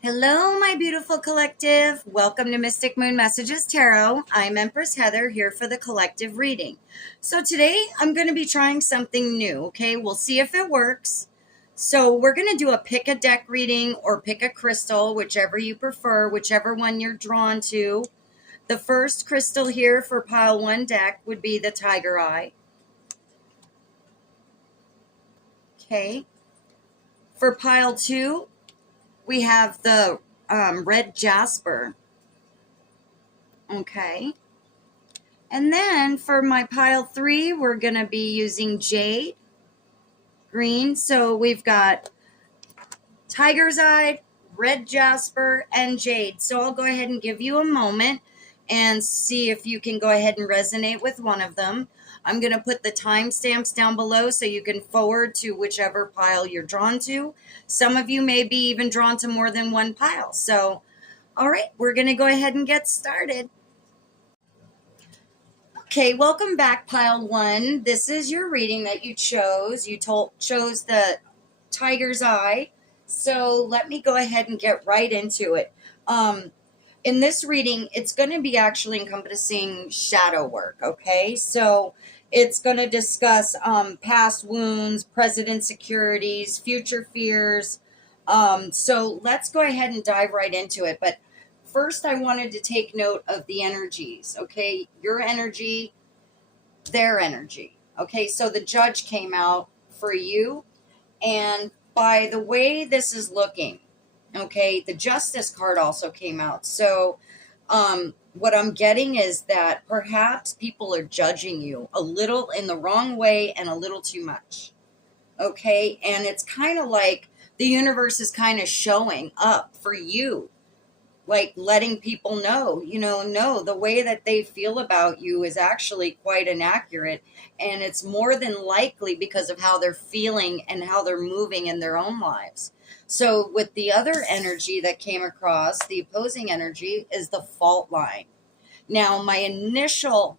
Hello, my beautiful collective. Welcome to Mystic Moon Messages Tarot. I'm Empress Heather here for the collective reading. So today I'm going to be trying something new, okay? We'll see if it works. So we're going to do a pick a deck reading or pick a crystal, whichever you prefer, whichever one you're drawn to. The first crystal here for pile one deck would be the Tiger Eye. Okay. For pile two, we have the red jasper. Okay. And then for my pile three, we're going to be using jade green. So we've got tiger's eye, red jasper, and jade. So I'll go ahead and give you a moment and see if you can go ahead and resonate with one of them. I'm going to put the timestamps down below so you can forward to whichever pile you're drawn to. Some of you may be even drawn to more than one pile. So, all right, we're going to go ahead and get started. Okay, welcome back, pile one. This is your reading that you chose. You chose the tiger's eye. So let me go ahead and get right into it. In this reading, it's going to be actually encompassing shadow work, okay? So it's going to discuss past wounds, present insecurities, future fears. So let's go ahead and dive right into it. But first, I wanted to take note of the energies, okay? Your energy, their energy, okay? So the judge came out for you, and by the way this is looking, okay, the justice card also came out. So what I'm getting is that perhaps people are judging you a little in the wrong way and a little too much, okay? And it's kind of like the universe is kind of showing up for you, like letting people know, no, the way that they feel about you is actually quite inaccurate. And it's more than likely because of how they're feeling and how they're moving in their own lives. So with the other energy that came across, the opposing energy is the fault line. Now, my initial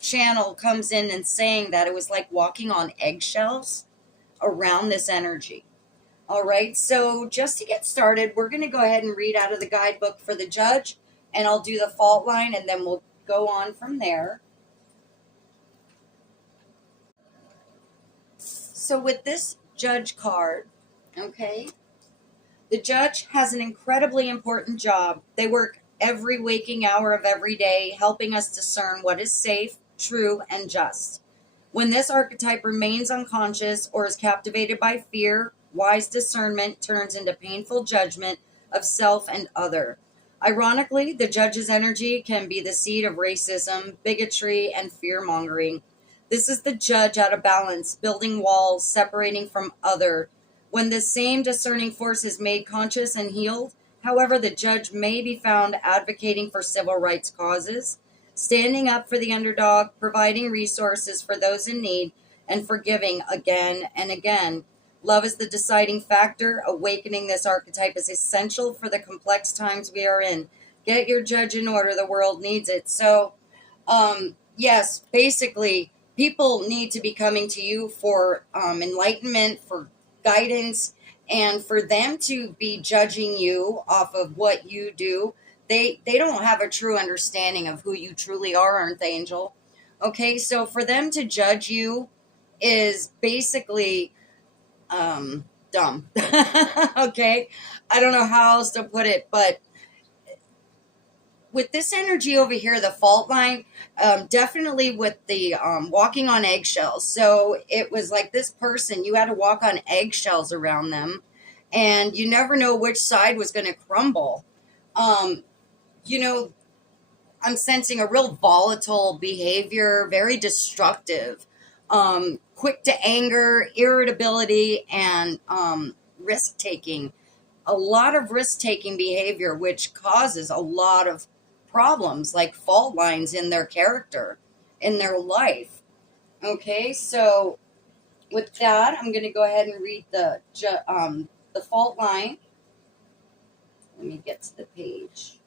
channel comes in and saying that it was like walking on eggshells around this energy. All right, so just to get started, we're going to go ahead and read out of the guidebook for the judge, and I'll do the fault line, and then we'll go on from there. So with this judge card, okay, the judge has an incredibly important job. They work every waking hour of every day, helping us discern what is safe, true, and just. When this archetype remains unconscious or is captivated by fear, wise discernment turns into painful judgment of self and other. Ironically, the judge's energy can be the seed of racism, bigotry, and fear-mongering. This is the judge out of balance, building walls, separating from other. When this same discerning force is made conscious and healed, however, the judge may be found advocating for civil rights causes, standing up for the underdog, providing resources for those in need, and forgiving again and again. Love is the deciding factor. Awakening this archetype is essential for the complex times we are in. Get your judge in order. The world needs it. So, yes, basically, people need to be coming to you for enlightenment, for guidance, and for them to be judging you off of what you do. They don't have a true understanding of who you truly are, aren't they, Angel? Okay, so for them to judge you is basically dumb. Okay, I don't know how else to put it, but with this energy over here, the fault line, definitely with the walking on eggshells. So it was like this person, you had to walk on eggshells around them, and you never know which side was going to crumble. I'm sensing a real volatile behavior, very destructive, quick to anger, irritability, and risk-taking. A lot of risk-taking behavior, which causes a lot of problems, like fault lines in their character, in their life. Okay, so with that, I'm going to go ahead and read the fault line. Let me get to the page.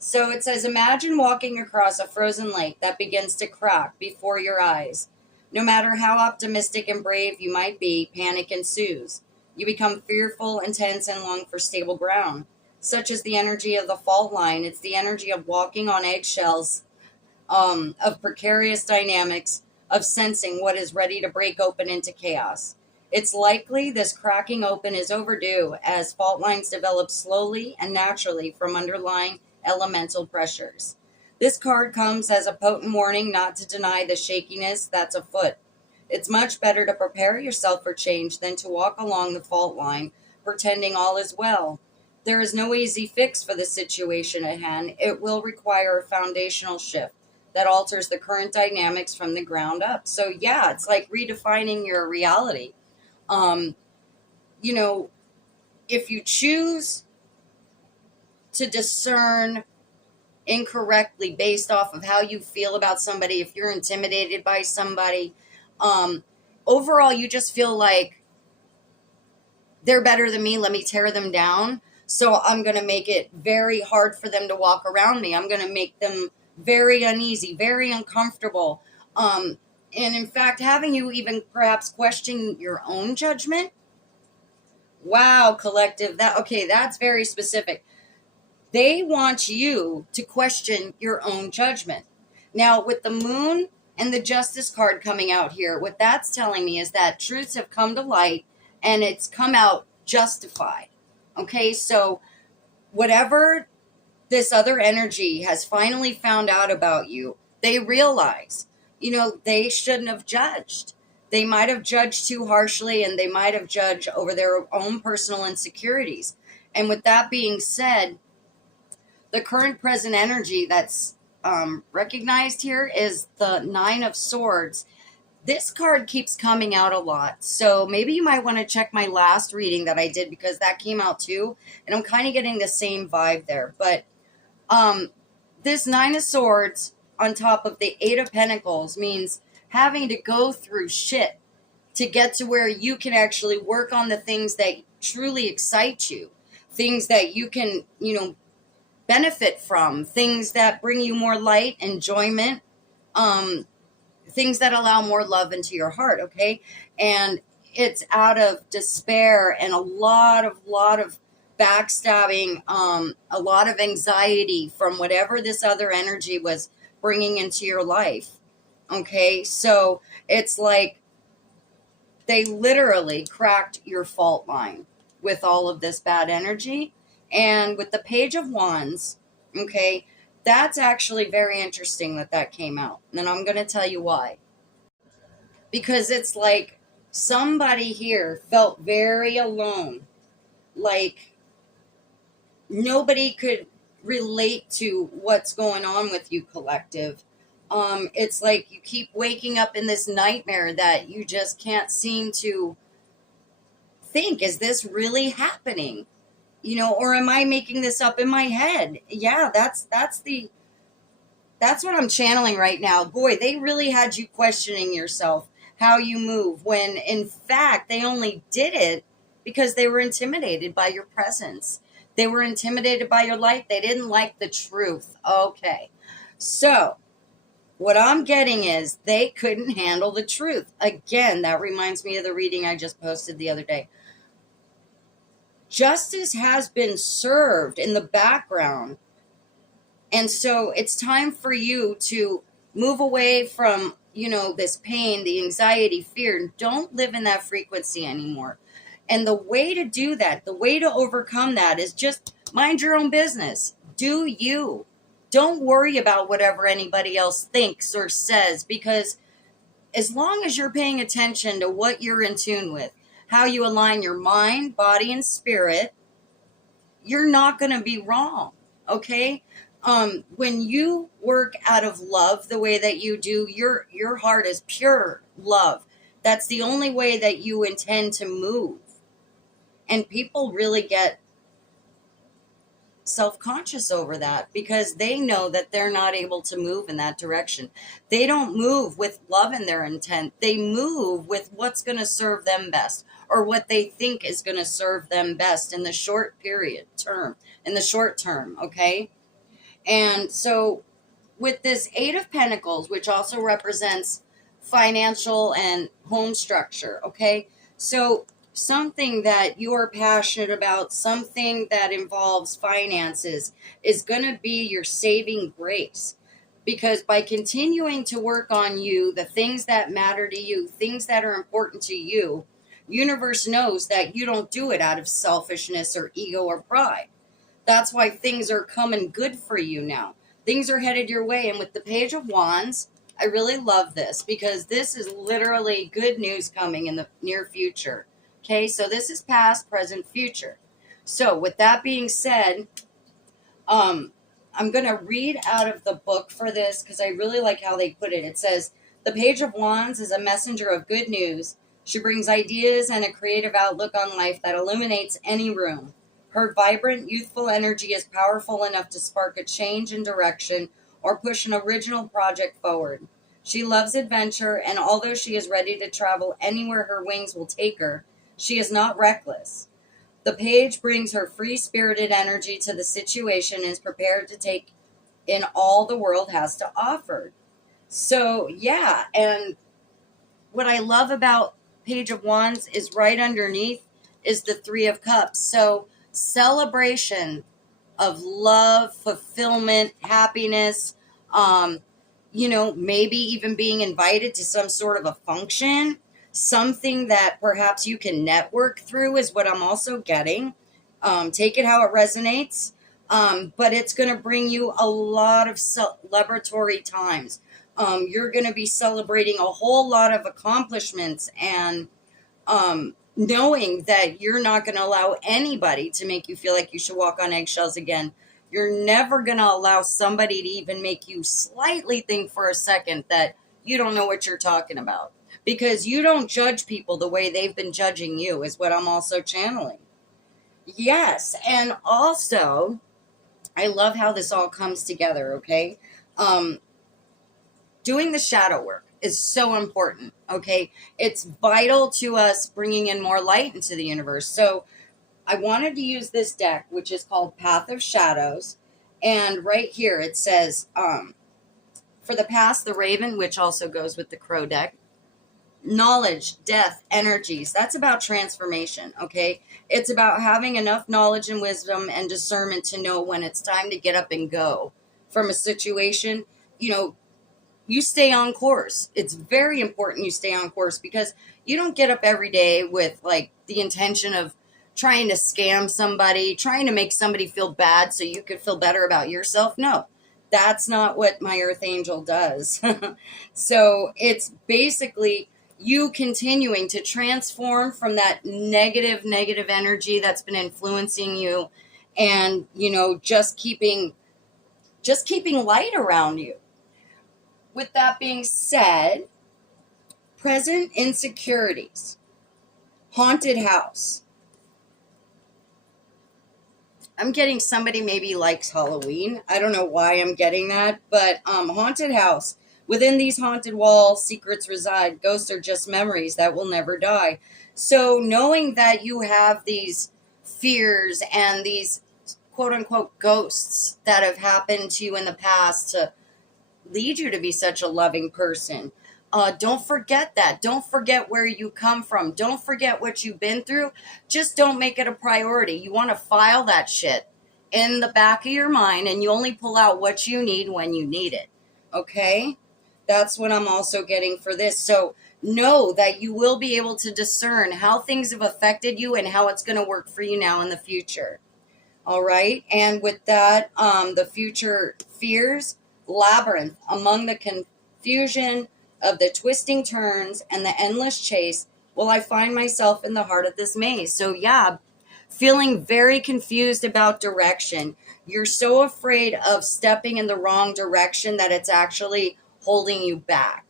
So it says, imagine walking across a frozen lake that begins to crack before your eyes. No matter how optimistic and brave you might be, panic ensues. You become fearful, intense, and long for stable ground. such as the energy of the fault line. It's the energy of walking on eggshells, of precarious dynamics, of sensing what is ready to break open into chaos. It's likely this cracking open is overdue as fault lines develop slowly and naturally from underlying elemental pressures. This card comes as a potent warning not to deny the shakiness that's afoot. It's much better to prepare yourself for change than to walk along the fault line pretending all is well. There is no easy fix for the situation at hand. It will require a foundational shift that alters the current dynamics from the ground up. So, yeah, it's like redefining your reality. Um, you know, if you choose to discern incorrectly based off of how you feel about somebody, if you're intimidated by somebody, overall, you just feel like they're better than me, let me tear them down. So I'm going to make it very hard for them to walk around me. I'm going to make them very uneasy, very uncomfortable. And in fact, having you even perhaps question your own judgment. Wow, collective, that's very specific. They want you to question your own judgment. Now, with the moon and the justice card coming out here, what that's telling me is that truths have come to light and it's come out justified. Okay, so whatever this other energy has finally found out about you, they realize, they shouldn't have judged. They might have judged too harshly and they might have judged over their own personal insecurities. And with that being said, the current present energy that's recognized here is the Nine of Swords. This card keeps coming out a lot. So maybe you might want to check my last reading that I did because that came out too. And I'm kind of getting the same vibe there. But this Nine of Swords on top of the Eight of Pentacles means having to go through shit to get to where you can actually work on the things that truly excite you. Things that you can, benefit from. Things that bring you more light, enjoyment, things that allow more love into your heart, okay? And it's out of despair and a lot of backstabbing, a lot of anxiety from whatever this other energy was bringing into your life, okay? So it's like they literally cracked your fault line with all of this bad energy. And with the Page of Wands, okay, that's actually very interesting that came out. And I'm going to tell you why. Because it's like somebody here felt very alone. Like nobody could relate to what's going on with you, collective. It's like you keep waking up in this nightmare that you just can't seem to think, is this really happening? Or am I making this up in my head? Yeah, that's what I'm channeling right now. Boy, they really had you questioning yourself, how you move, when in fact they only did it because they were intimidated by your presence. They were intimidated by your light. They didn't like the truth. Okay. So what I'm getting is they couldn't handle the truth. Again, that reminds me of the reading I just posted the other day. Justice has been served in the background. And so it's time for you to move away from, this pain, the anxiety, fear. Don't live in that frequency anymore. And the way to do that, the way to overcome that is just mind your own business. Do you. Don't worry about whatever anybody else thinks or says, because as long as you're paying attention to what you're in tune with, how you align your mind, body, and spirit, you're not going to be wrong, okay? When you work out of love the way that you do, your heart is pure love. That's the only way that you intend to move. And people really get self-conscious over that because they know that they're not able to move in that direction. They don't move with love in their intent. They move with what's going to serve them best or what they think is going to serve them best in the short term, okay? And so with this Eight of Pentacles, which also represents financial and home structure, okay? So something that you're passionate about, something that involves finances, is going to be your saving grace. Because by continuing to work on you, the things that matter to you, things that are important to you, universe knows that you don't do it out of selfishness or ego or pride. That's why things are coming good for you now. Things are headed your way. And with the Page of Wands, I really love this because this is literally good news coming in the near future. Okay, so this is past, present, future. So with that being said, I'm going to read out of the book for this because I really like how they put it. It says, the Page of Wands is a messenger of good news. She brings ideas and a creative outlook on life that illuminates any room. Her vibrant, youthful energy is powerful enough to spark a change in direction or push an original project forward. She loves adventure, and although she is ready to travel anywhere her wings will take her, she is not reckless. The page brings her free-spirited energy to the situation and is prepared to take in all the world has to offer. So, yeah, and what I love about Page of Wands is right underneath is the Three of Cups. So, celebration of love, fulfillment, happiness, maybe even being invited to some sort of a function, something that perhaps you can network through is what I'm also getting. Take it how it resonates. But it's going to bring you a lot of celebratory times. You're going to be celebrating a whole lot of accomplishments and knowing that you're not going to allow anybody to make you feel like you should walk on eggshells again. You're never going to allow somebody to even make you slightly think for a second that you don't know what you're talking about. Because you don't judge people the way they've been judging you, is what I'm also channeling. Yes, and also, I love how this all comes together, okay? Doing the shadow work is so important, okay? It's vital to us bringing in more light into the universe. So I wanted to use this deck, which is called Path of Shadows. And right here it says, for the past, the Raven, which also goes with the Crow deck. Knowledge, death, energies. That's about transformation, okay? It's about having enough knowledge and wisdom and discernment to know when it's time to get up and go from a situation. You stay on course. It's very important you stay on course because you don't get up every day with like the intention of trying to scam somebody, trying to make somebody feel bad so you could feel better about yourself. No, that's not what my Earth Angel does. So it's basically you continuing to transform from that negative energy that's been influencing you and, just keeping light around you. With that being said, present insecurities, haunted house. I'm getting somebody maybe likes Halloween. I don't know why I'm getting that, but haunted house. Within these haunted walls, secrets reside. Ghosts are just memories that will never die. So knowing that you have these fears and these quote-unquote ghosts that have happened to you in the past to lead you to be such a loving person. Don't forget that. Don't forget where you come from. Don't forget what you've been through. Just don't make it a priority. You want to file that shit in the back of your mind and you only pull out what you need when you need it. Okay? That's what I'm also getting for this. So know that you will be able to discern how things have affected you and how it's going to work for you now in the future. All right? And with that, the future fears, labyrinth, among the confusion of the twisting turns and the endless chase, will I find myself in the heart of this maze. So yeah, feeling very confused about direction. You're so afraid of stepping in the wrong direction that it's actually holding you back.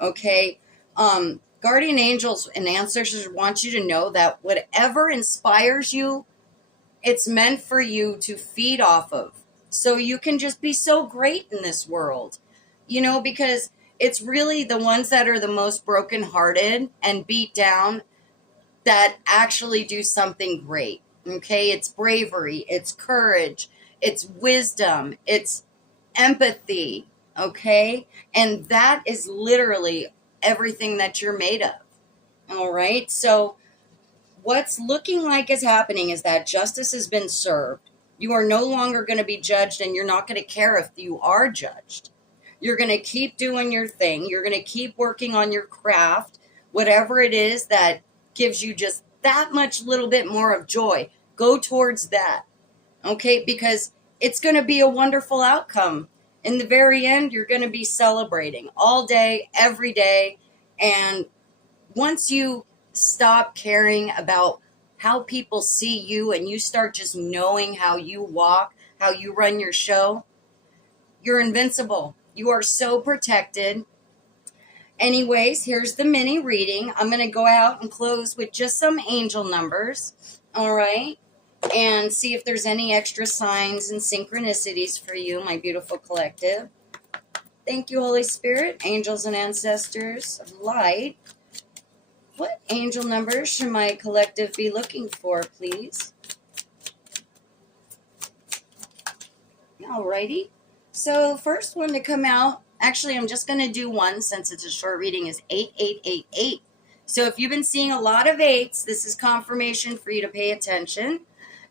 Okay? Guardian angels and ancestors want you to know that whatever inspires you, it's meant for you to feed off of. So you can just be so great in this world, because it's really the ones that are the most brokenhearted and beat down that actually do something great. Okay. It's bravery. It's courage. It's wisdom. It's empathy. Okay. And that is literally everything that you're made of. All right. So what's looking like is happening is that justice has been served. You are no longer going to be judged, and you're not going to care if you are judged. You're going to keep doing your thing. You're going to keep working on your craft, whatever it is that gives you just that much little bit more of joy. Go towards that, okay? Because it's going to be a wonderful outcome. In the very end, you're going to be celebrating all day, every day. And once you stop caring about how people see you and you start just knowing how you walk, how you run your show, you're invincible. You are so protected. Anyways, here's the mini reading. I'm going to go out and close with just some angel numbers. All right. And see if there's any extra signs and synchronicities for you, my beautiful collective. Thank you, Holy Spirit, angels and ancestors of light. What angel numbers should my collective be looking for, please? Alrighty. So first one to come out, actually I'm just going to do one since it's a short reading, is 8888. So if you've been seeing a lot of 8s, this is confirmation for you to pay attention.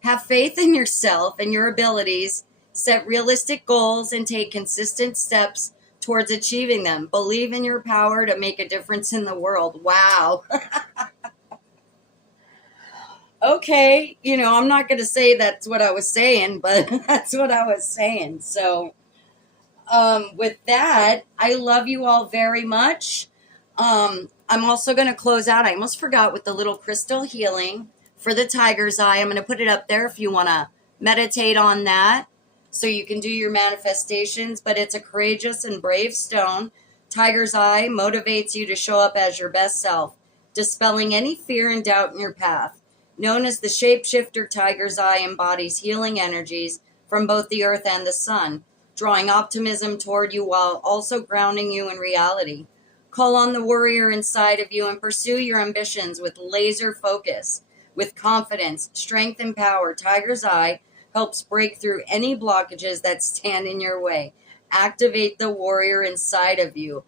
Have faith in yourself and your abilities. Set realistic goals and take consistent steps towards achieving them. Believe in your power to make a difference in the world. Wow. Okay, I'm not going to say that's what I was saying, but that's what I was saying. So with that, I love you all very much. I'm also going to close out. I almost forgot with the little crystal healing for the tiger's eye. I'm going to put it up there if you want to meditate on that so you can do your manifestations. But it's a courageous and brave stone. Tiger's eye motivates you to show up as your best self, dispelling any fear and doubt in your path. Known as the shapeshifter, tiger's eye embodies healing energies from both the earth and the sun, drawing optimism toward you while also grounding you in reality. Call on the warrior inside of you and pursue your ambitions with laser focus. With confidence, strength, and power, tiger's eye helps break through any blockages that stand in your way. Activate the warrior inside of you.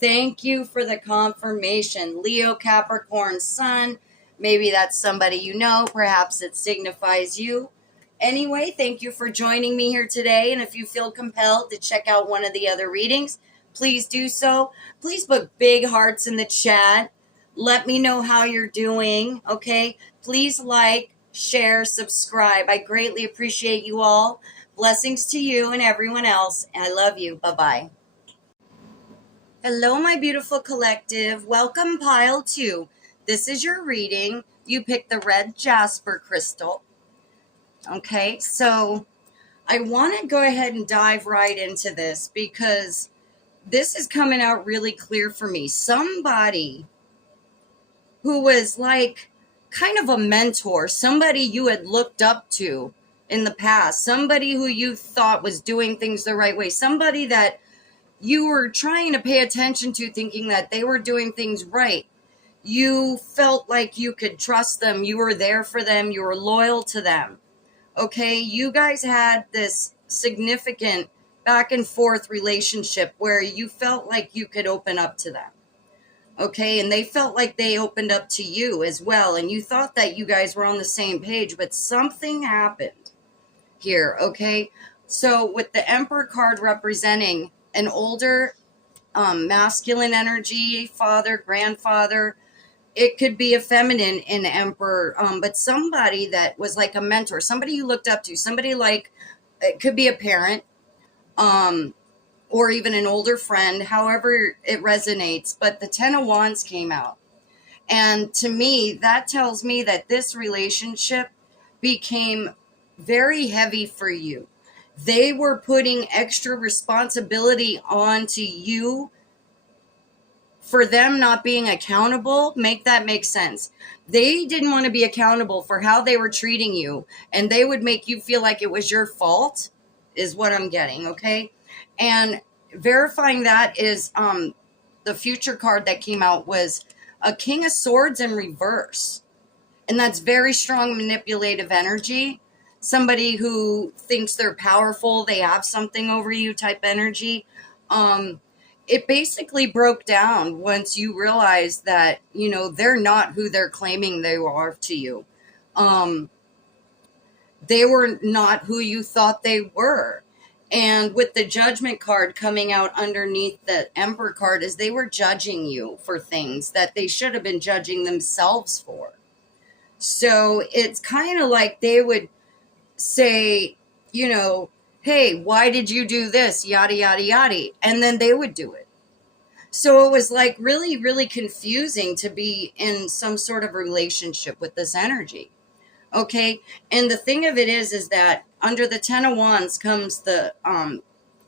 Thank you for the confirmation. Leo, Capricorn, Sun. Maybe that's somebody you know. Perhaps it signifies you. Anyway, thank you for joining me here today. And if you feel compelled to check out one of the other readings, please do so. Please put big hearts in the chat. Let me know how you're doing, okay? Please like, share, subscribe. I greatly appreciate you all. Blessings to you and everyone else. And I love you. Bye-bye. Hello, my beautiful collective. Welcome, pile 2. This is your reading. You picked the red jasper crystal. Okay, so I want to go ahead and dive right into this because this is coming out really clear for me. Somebody who was like kind of a mentor, somebody you had looked up to in the past, somebody who you thought was doing things the right way, somebody that you were trying to pay attention to thinking that they were doing things right. You felt like you could trust them. You were there for them. You were loyal to them. Okay, you guys had this significant back and forth relationship where you felt like you could open up to them. Okay, and they felt like they opened up to you as well. And you thought that you guys were on the same page, but something happened here. Okay, so with the Emperor card representing an older masculine energy, father, grandfather, it could be a feminine in Emperor, but somebody that was like a mentor, somebody you looked up to, somebody like, it could be a parent, or even an older friend, however it resonates. But the 10 of Wands came out. And to me, that tells me that this relationship became very heavy for you. They were putting extra responsibility onto you for them not being accountable. Make that make sense. They didn't want to be accountable for how they were treating you, and they would make you feel like it was your fault, is what I'm getting, okay? And verifying that is the future card that came out was a King of Swords in reverse. And that's very strong manipulative energy. Somebody who thinks they're powerful, they have something over you type energy. it basically broke down once you realized that, they're not who they're claiming they are to you. Um, they were not who you thought they were. And with the judgment card coming out underneath the Emperor card, is they were judging you for things that they should have been judging themselves for. So it's kind of like they would say, hey, why did you do this? Yada, yada, yada. And then they would do it. So it was like really, really confusing to be in some sort of relationship with this energy. Okay. And the thing of it is that under the 10 of Wands comes the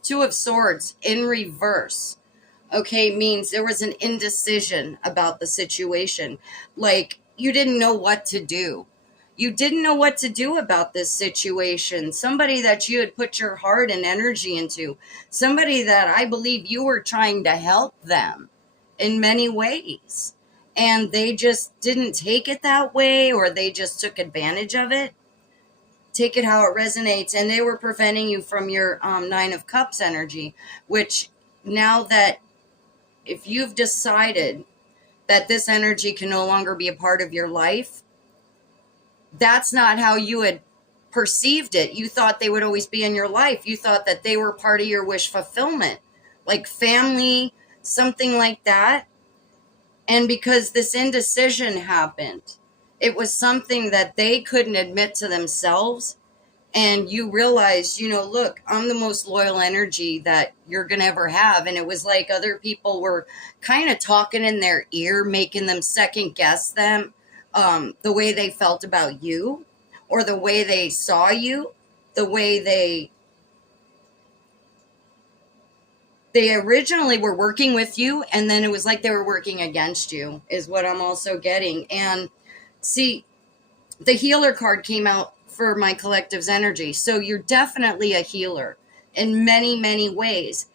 Two of Swords in reverse. Okay. Means there was an indecision about the situation. Like you didn't know what to do. You didn't know what to do about this situation. Somebody that you had put your heart and energy into, somebody that I believe you were trying to help them in many ways. And they just didn't take it that way, or they just took advantage of it. Take it how it resonates. And they were preventing you from your Nine of Cups energy, which now that if you've decided that this energy can no longer be a part of your life, that's not how you had perceived it. You thought they would always be in your life. You thought that they were part of your wish fulfillment, like family, something like that. And because this indecision happened, it was something that they couldn't admit to themselves. And you realize, look, I'm the most loyal energy that you're going to ever have. And it was like other people were kind of talking in their ear, making them second guess them, the way they felt about you, or the way they saw you, the way they originally were working with you, and then it was like they were working against you, is what I'm also getting. And see, the healer card came out for my collective's energy. So you're definitely a healer in many, many ways.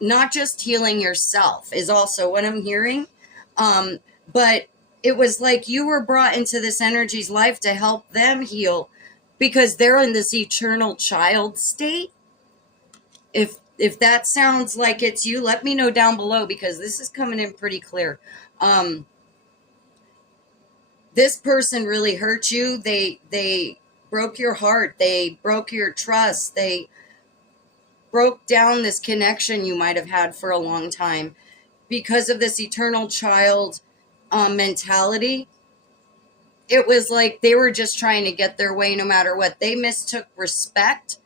Not just healing yourself is also what I'm hearing. But it was like you were brought into this energy's life to help them heal, because they're in this eternal child state. If that sounds like it's you, let me know down below, because this is coming in pretty clear. This person really hurt you. They broke your heart. They broke your trust. They broke down this connection you might have had for a long time because of this eternal child mentality. It was like they were just trying to get their way no matter what. They mistook respect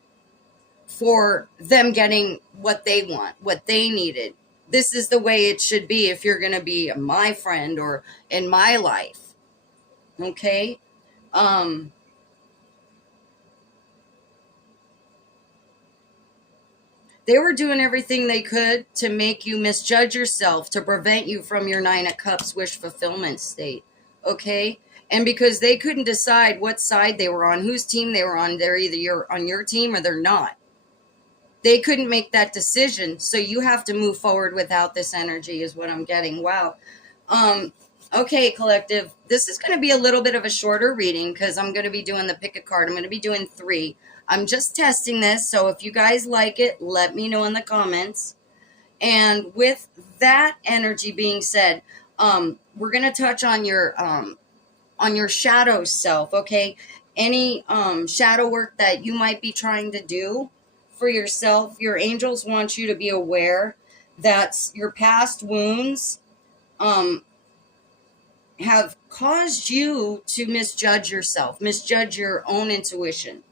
for them getting what they want, what they needed. This is the way it should be if you're going to be my friend or in my life. Okay? They were doing everything they could to make you misjudge yourself, to prevent you from your Nine of Cups wish fulfillment state. Okay? And because they couldn't decide what side they were on, whose team they were on, they're either on your team or they're not. They couldn't make that decision, so you have to move forward without this energy, is what I'm getting. Wow. Okay, collective. This is going to be a little bit of a shorter reading because I'm going to be doing the pick a card. I'm going to be doing 3. I'm just testing this, so if you guys like it, let me know in the comments. And with that energy being said, we're going to touch on your shadow self, okay? Any shadow work that you might be trying to do for yourself, your angels want you to be aware that your past wounds have caused you to misjudge yourself, misjudge your own intuition.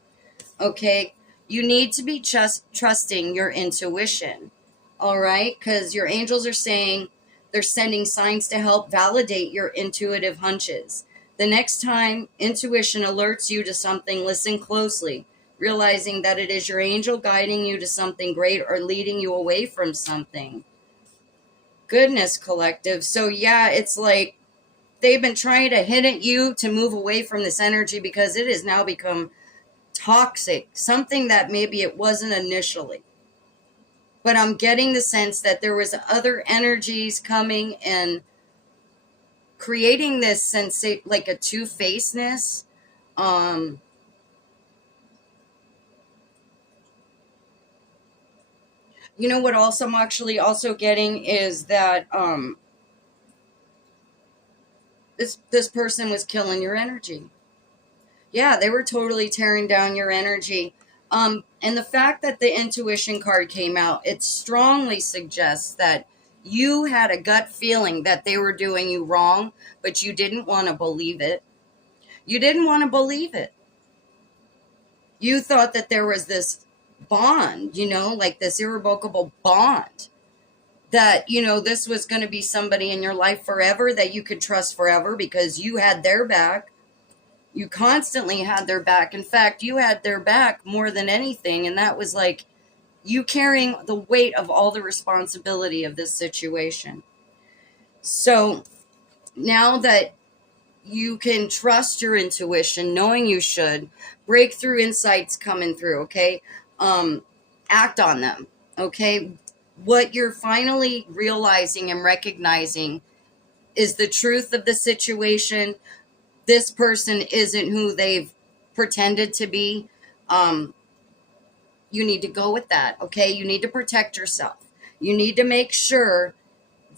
Okay? You need to be trusting your intuition. All right? Because your angels are saying they're sending signs to help validate your intuitive hunches. The next time intuition alerts you to something, listen closely, realizing that it is your angel guiding you to something great or leading you away from something. Goodness, collective. So yeah, it's like they've been trying to hint at you to move away from this energy because it has now become toxic, something that maybe it wasn't initially. But I'm getting the sense that there was other energies coming and creating this sense, like a two-facedness. You know what else I'm actually also getting is that this person was killing your energy. Yeah, they were totally tearing down your energy. And the fact that the intuition card came out, it strongly suggests that you had a gut feeling that they were doing you wrong, but you didn't want to believe it. You didn't want to believe it. You thought that there was this bond, like this irrevocable bond, that, this was going to be somebody in your life forever that you could trust forever because you had their back. You constantly had their back. In fact, you had their back more than anything. And that was like you carrying the weight of all the responsibility of this situation. So now that you can trust your intuition, knowing you should, breakthrough insights coming through, okay? Act on them, okay? What you're finally realizing and recognizing is the truth of the situation. This person isn't who they've pretended to be. You need to go with that, okay? You need to protect yourself. You need to make sure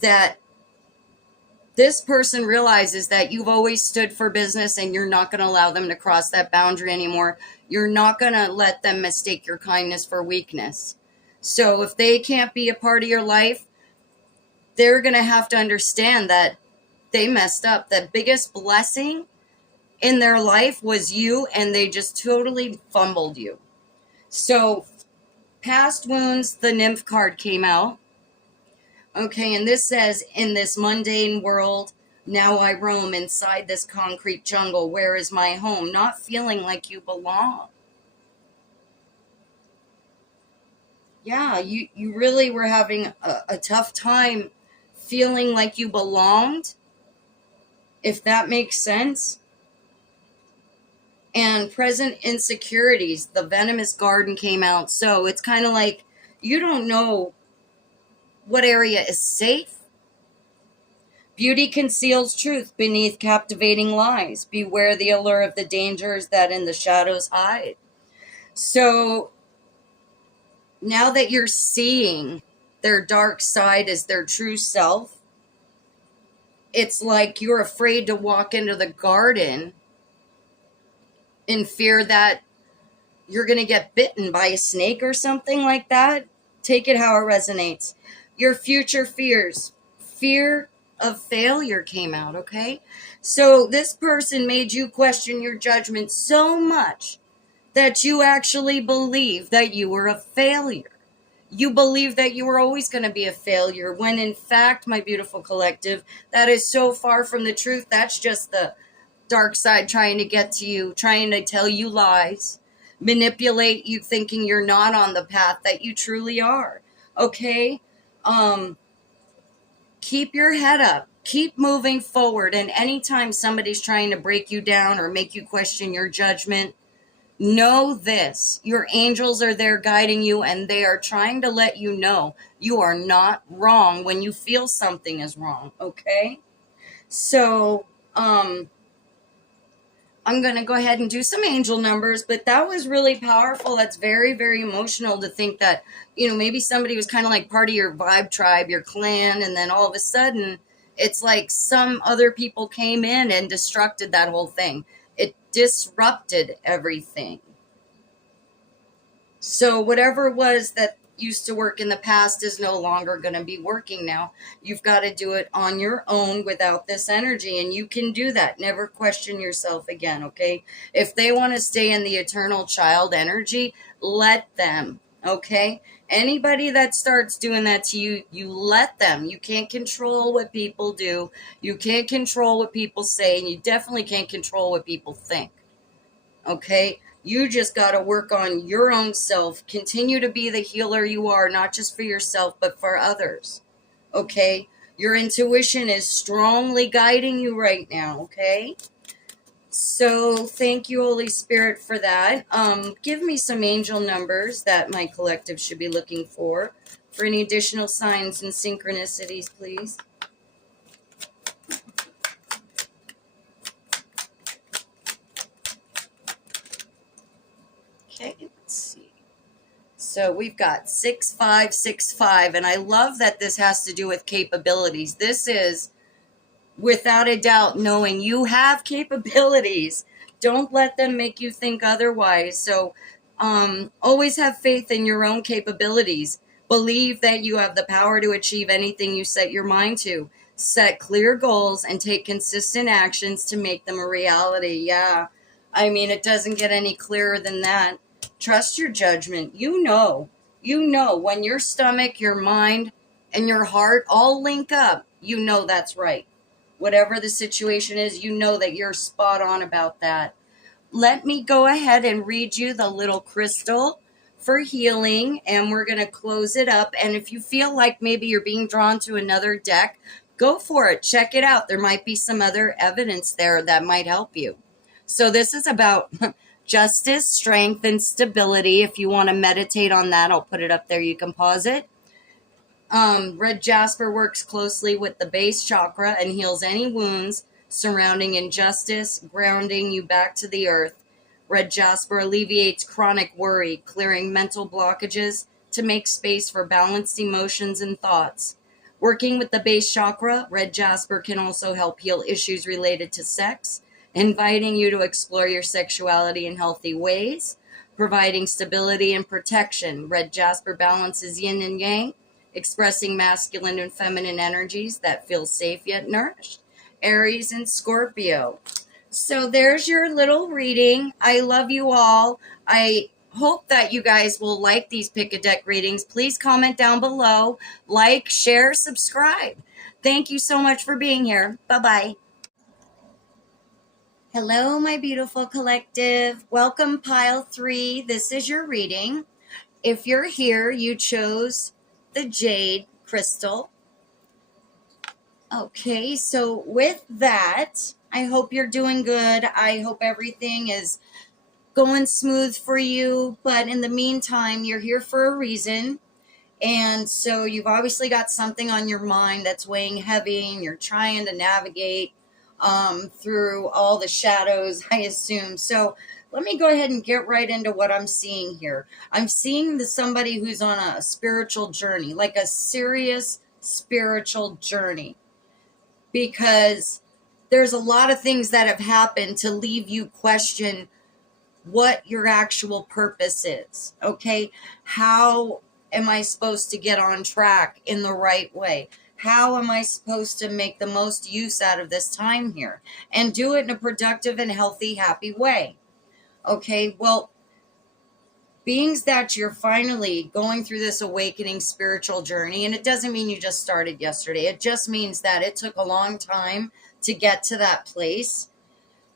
that this person realizes that you've always stood for business and you're not going to allow them to cross that boundary anymore. You're not going to let them mistake your kindness for weakness. So if they can't be a part of your life, they're going to have to understand that they messed up. The biggest blessing in their life was you, and they just totally fumbled you. So past wounds, the nymph card came out. Okay, and this says, in this mundane world, now I roam inside this concrete jungle. Where is my home? Not feeling like you belong. Yeah, you really were having a tough time feeling like you belonged, if that makes sense. And present insecurities, the venomous garden came out. So it's kind of like you don't know what area is safe. Beauty conceals truth beneath captivating lies. Beware the allure of the dangers that in the shadows hide. So now that you're seeing their dark side as their true self, it's like you're afraid to walk into the garden in fear that you're going to get bitten by a snake or something like that. Take it how it resonates. Your future fears. Fear of failure came out, okay? So this person made you question your judgment so much that you actually believe that you were a failure. You believe that you were always going to be a failure, when in fact, my beautiful collective, that is so far from the truth. That's just the dark side trying to get to you, trying to tell you lies, manipulate you thinking you're not on the path that you truly are. Okay? Keep your head up. Keep moving forward. And anytime somebody's trying to break you down or make you question your judgment, know this: your angels are there guiding you, and they are trying to let you know you are not wrong when you feel something is wrong. Okay? So, I'm going to go ahead and do some angel numbers, but that was really powerful. That's very, very emotional to think that, maybe somebody was kind of like part of your vibe tribe, your clan, and then all of a sudden it's like some other people came in and disrupted that whole thing. It disrupted everything. So whatever it was that used to work in the past is no longer going to be working now. You've got to do it on your own without this energy, and you can do that. Never question yourself again, okay? If they want to stay in the eternal child energy, let them, okay? Anybody that starts doing that to you, you let them. You can't control what people do. You can't control what people say, and you definitely can't control what people think, okay? You just got to work on your own self. Continue to be the healer you are, not just for yourself, but for others. Okay? Your intuition is strongly guiding you right now. Okay? So thank you, Holy Spirit, for that. Give me some angel numbers that my collective should be looking for any additional signs and synchronicities, please. Okay, let's see. So we've got 6565, and I love that this has to do with capabilities. This is without a doubt knowing you have capabilities. Don't let them make you think otherwise. So always have faith in your own capabilities. Believe that you have the power to achieve anything you set your mind to. Set clear goals and take consistent actions to make them a reality. Yeah. I mean, it doesn't get any clearer than that. Trust your judgment. You know when your stomach, your mind, and your heart all link up, you know that's right. Whatever the situation is, you know that you're spot on about that. Let me go ahead and read you the little crystal for healing, and we're going to close it up. And if you feel like maybe you're being drawn to another deck, go for it. Check it out. There might be some other evidence there that might help you. So this is about justice, strength, and stability. If you want to meditate on that, I'll put it up there. You can pause it. Red jasper works closely with the base chakra and heals any wounds surrounding injustice, grounding you back to the earth. Red jasper alleviates chronic worry, clearing mental blockages to make space for balanced emotions and thoughts. Working with the base chakra, red jasper can also help heal issues related to sex, inviting you to explore your sexuality in healthy ways, providing stability and protection. Red jasper balances yin and yang, expressing masculine and feminine energies that feel safe yet nourished. Aries and Scorpio. So there's your little reading. I love you all. I hope that you guys will like these pick a deck readings. Please comment down below, like, share, subscribe. Thank you so much for being here. Bye-bye. Hello, my beautiful collective. Welcome, pile 3. This is your reading. If you're here, you chose the jade crystal. Okay, so with that, I hope you're doing good. I hope everything is going smooth for you. But in the meantime, you're here for a reason. And so you've obviously got something on your mind that's weighing heavy, and you're trying to navigate through all the shadows, I assume. So let me go ahead and get right into what I'm seeing here. I'm seeing somebody who's on a spiritual journey, like a serious spiritual journey, because there's a lot of things that have happened to leave you question what your actual purpose is. Okay, how am I supposed to get on track in the right way? How am I supposed to make the most use out of this time here and do it in a productive and healthy, happy way? Okay, well, being that you're finally going through this awakening spiritual journey, and it doesn't mean you just started yesterday. It just means that it took a long time to get to that place,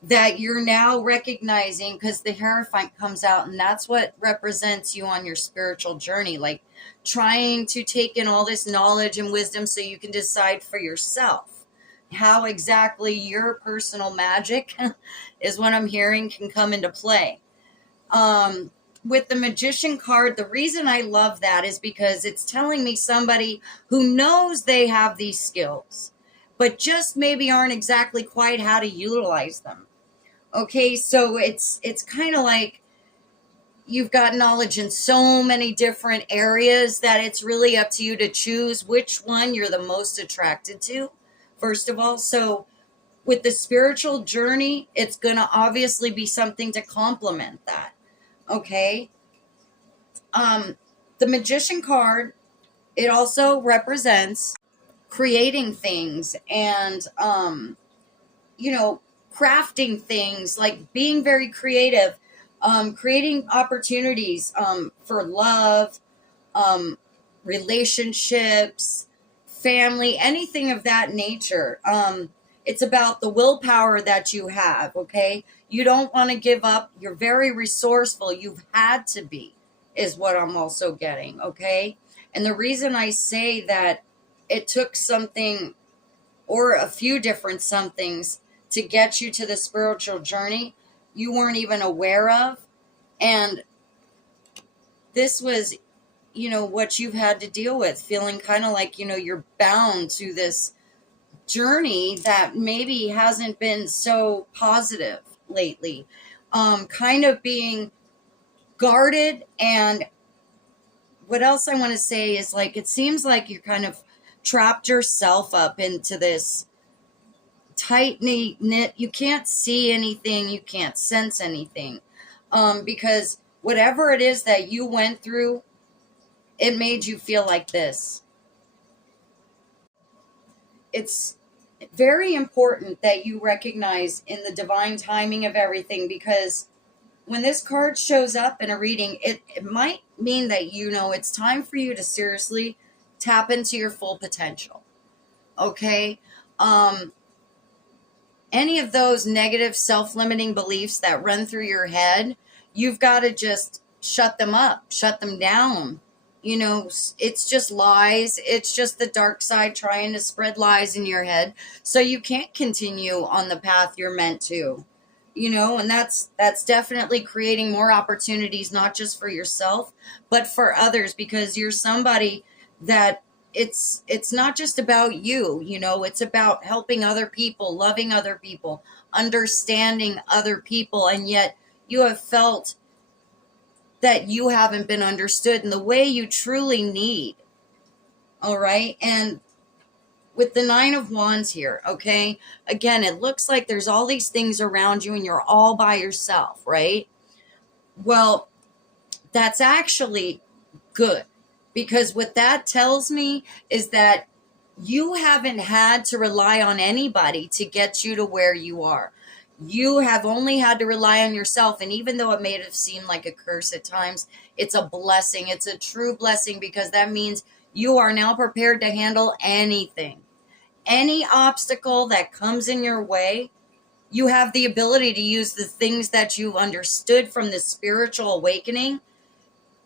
that you're now recognizing, because the Hierophant comes out, and that's what represents you on your spiritual journey, like trying to take in all this knowledge and wisdom so you can decide for yourself how exactly your personal magic is what I'm hearing can come into play. With the Magician card, the reason I love that is because it's telling me somebody who knows they have these skills, but just maybe aren't exactly quite how to utilize them. Okay, so it's kind of like you've got knowledge in so many different areas that it's really up to you to choose which one you're the most attracted to, first of all. So with the spiritual journey, it's going to obviously be something to complement that. Okay. The Magician card, it also represents creating things and, crafting things, like being very creative, creating opportunities, for love, relationships, family, anything of that nature. It's about the willpower that you have. Okay. You don't want to give up. You're very resourceful. You've had to be, is what I'm also getting. Okay. And the reason I say that it took something or a few different somethings to get you to the spiritual journey you weren't even aware of. And this was, what you've had to deal with, feeling kind of like, you're bound to this journey that maybe hasn't been so positive lately. Kind of being guarded and what else I want to say is, like, it seems like you're kind of trapped yourself up into this tight knit. You can't see anything, you can't sense anything, because whatever it is that you went through, it made you feel like this. It's very important that you recognize in the divine timing of everything, because when this card shows up in a reading, it might mean that, you know, it's time for you to seriously tap into your full potential. Okay? Any of those negative self-limiting beliefs that run through your head, you've got to just shut them up, shut them down. You know, it's just lies. It's just the dark side trying to spread lies in your head so you can't continue on the path you're meant to. You know, and that's definitely creating more opportunities, not just for yourself, but for others, because you're somebody that it's not just about you, you know, it's about helping other people, loving other people, understanding other people, and yet you have felt that you haven't been understood in the way you truly need. All right? And with the Nine of Wands here, okay? Again, it looks like there's all these things around you and you're all by yourself, right? Well, that's actually good, because what that tells me is that you haven't had to rely on anybody to get you to where you are. You have only had to rely on yourself. And even though it may have seemed like a curse at times, it's a blessing. It's a true blessing, because that means you are now prepared to handle anything. Any obstacle that comes in your way, you have the ability to use the things that you've understood from the spiritual awakening,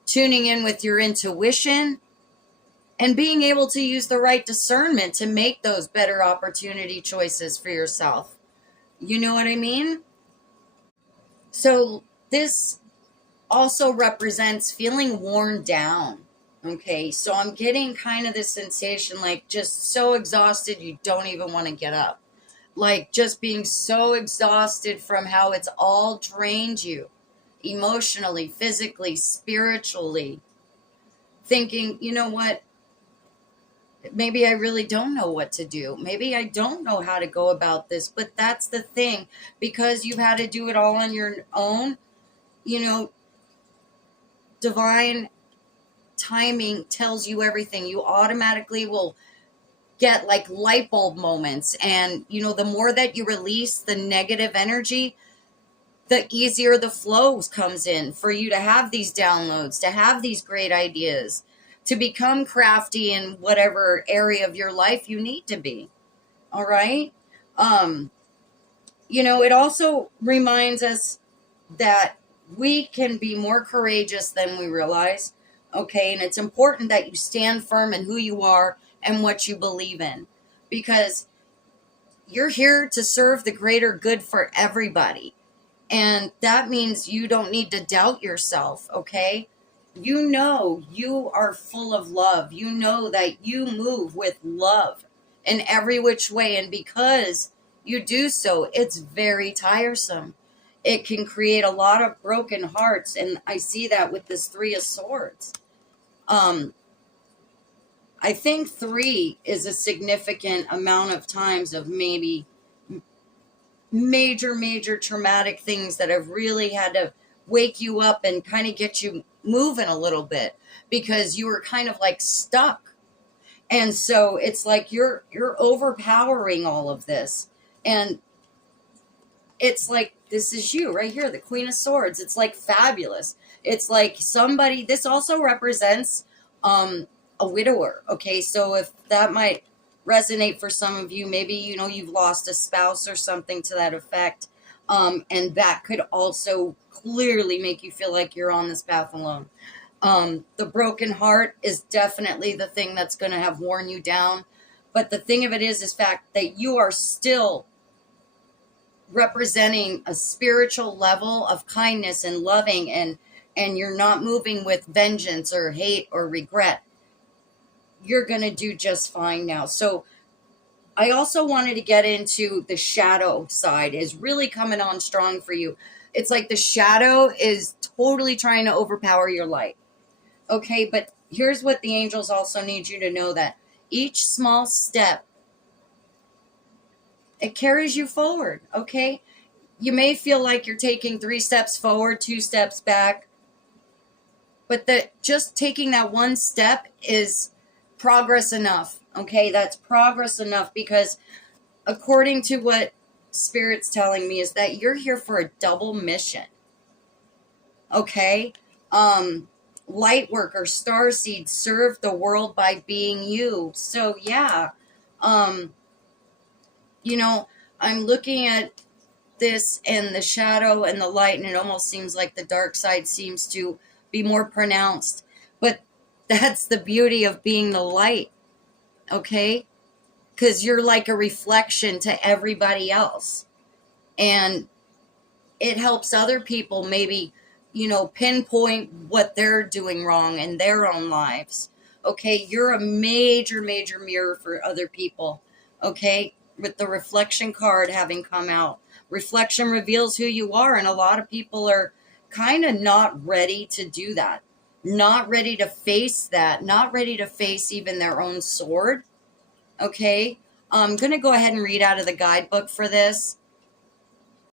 tuning in with your intuition, and being able to use the right discernment to make those better opportunity choices for yourself. You know what I mean? So this also represents feeling worn down. Okay, so I'm getting kind of this sensation like just so exhausted you don't even want to get up. Like just being so exhausted from how it's all drained you emotionally, physically, spiritually. Thinking, you know what? Maybe I really don't know what to do. Maybe I don't know how to go about this. But that's the thing. Because you've had to do it all on your own, you know, divine timing tells you everything. You automatically will get like light bulb moments. And, you know, the more that you release the negative energy, the easier the flows comes in for you to have these downloads, to have these great ideas, to become crafty in whatever area of your life you need to be. All right. You know, it also reminds us that we can be more courageous than we realize. Okay. And it's important that you stand firm in who you are and what you believe in, because you're here to serve the greater good for everybody. And that means you don't need to doubt yourself, okay? You know you are full of love. You know that you move with love in every which way. And because you do so, it's very tiresome. It can create a lot of broken hearts. And I see that with this Three of Swords. I think 3 is a significant amount of times of maybe major traumatic things that have really had to wake you up and kind of get you moving a little bit, because you were kind of like stuck. And so it's like you're overpowering all of this. And it's like, this is you right here, the Queen of Swords. It's like fabulous. It's like somebody, this also represents a widower. Okay, so if that might resonate for some of you, maybe, you know, you've lost a spouse or something to that effect, and that could also clearly make you feel like you're on this path alone. The broken heart is definitely the thing that's going to have worn you down, but the thing of it is fact that you are still representing a spiritual level of kindness and loving, and you're not moving with vengeance or hate or regret. You're going to do just fine now. So I also wanted to get into the shadow side is really coming on strong for you. It's like the shadow is totally trying to overpower your light. Okay, but here's what the angels also need you to know, that each small step, it carries you forward, okay? You may feel like you're taking 3 steps forward, 2 steps back, but that just taking that one step is progress enough, okay? That's progress enough, because according to what Spirit's telling me is that you're here for a double mission, okay? Light worker, starseed, serve the world by being you. So yeah, you know, I'm looking at this and the shadow and the light, and it almost seems like the dark side seems to be more pronounced. But that's the beauty of being the light, okay? Because you're like a reflection to everybody else. And it helps other people maybe, pinpoint what they're doing wrong in their own lives. Okay, you're a major, major mirror for other people. Okay, with the reflection card having come out, reflection reveals who you are, and a lot of people are kind of not ready to do that, not ready to face that, not ready to face even their own sword. Okay, I'm going to go ahead and read out of the guidebook for this.